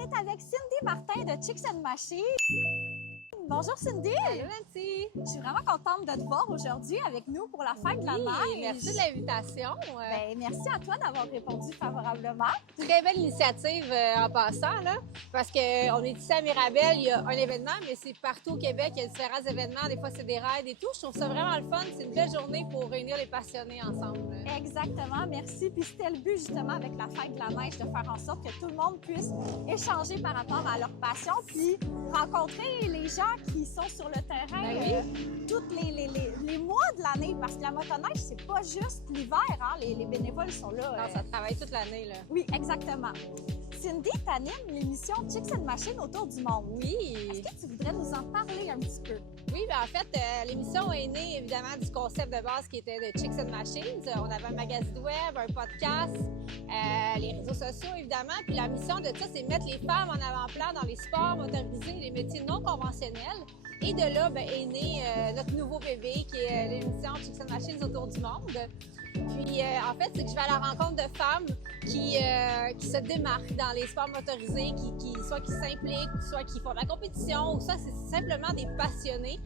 est avec Cindy Martin de Chicks and Machines. Bonjour Cindy! Allô Nancy! Je suis vraiment contente de te voir aujourd'hui avec nous pour la fête de la neige. Merci de l'invitation. Ben, merci à toi d'avoir répondu favorablement. Très belle initiative en passant, là, parce qu'on est ici à Mirabel, il y a un événement, mais c'est partout au Québec, il y a différents événements, des fois c'est des raids et tout. Je trouve ça vraiment le fun, c'est une belle journée pour réunir les passionnés ensemble. Exactement, merci. Puis c'était le but justement avec la fête de la neige de faire en sorte que tout le monde puisse échanger par rapport à leur passion, puis rencontrer les gens qui sont sur le terrain tous les mois de l'année, parce que la motoneige, c'est pas juste l'hiver, hein? Les bénévoles sont là. Non, ça travaille toute l'année, là. Oui, exactement. Cindy, t'animes l'émission Chicks and Machines autour du monde. Oui! Est-ce que tu voudrais nous en parler un petit peu? Oui, bien en fait, l'émission est née évidemment du concept de base qui était de Chicks and Machines. On avait un magazine web, un podcast, les réseaux sociaux évidemment. Puis la mission de ça, c'est mettre les femmes en avant-plan dans les sports motorisés et les métiers non conventionnels. Et de là, bien, est né notre nouveau bébé qui est l'émission Chicks and Machines autour du monde. Puis en fait, c'est que je vais à la rencontre de femmes qui se démarquent dans les sports motorisés, soit qui s'impliquent, soit qui font de la compétition, ou soit c'est simplement des passionnés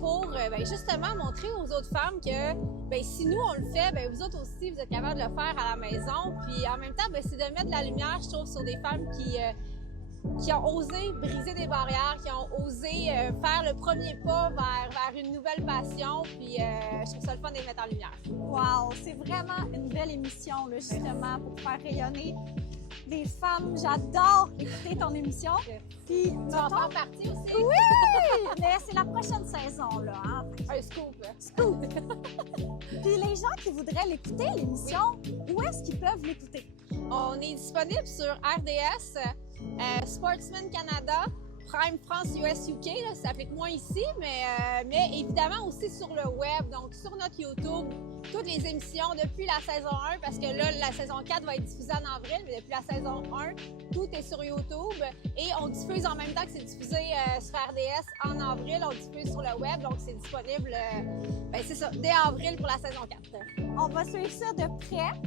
pour justement montrer aux autres femmes que si nous on le fait, vous autres aussi vous êtes capables de le faire à la maison. Puis en même temps, c'est de mettre de la lumière, je trouve, sur des femmes qui ont osé briser des barrières, qui ont osé faire le premier pas vers une nouvelle passion. Puis je trouve ça le fun de les mettre en lumière. Wow! C'est vraiment une belle émission, là, justement, pour faire rayonner des femmes. J'adore écouter ton émission. Puis, Tu vas en faire partie aussi? Oui! Mais c'est la prochaine saison, là. Hein? Un scoop! Scoop! Puis les gens qui voudraient l'écouter, l'émission, où est-ce qu'ils peuvent l'écouter? On est disponible sur RDS, Sportsman Canada, Prime France US UK, là, ça s'applique moins ici, mais évidemment aussi sur le web, donc sur notre YouTube, toutes les émissions depuis la saison 1, parce que là, la saison 4 va être diffusée en avril, mais depuis la saison 1, tout est sur YouTube et on diffuse en même temps que c'est diffusé sur RDS en avril, on diffuse sur le web, donc c'est disponible, c'est ça, dès avril pour la saison 4. On va suivre ça de près.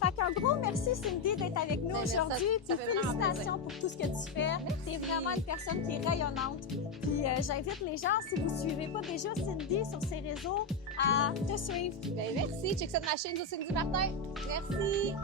Fait qu'un gros merci Cindy d'être avec nous aujourd'hui. Puis félicitations pour tout ce que tu fais. Tu es vraiment une personne qui est rayonnante. Puis j'invite les gens, si vous ne suivez pas déjà Cindy sur ses réseaux, à te suivre. Merci, Chicks and Machines de Cindy Martin. Merci!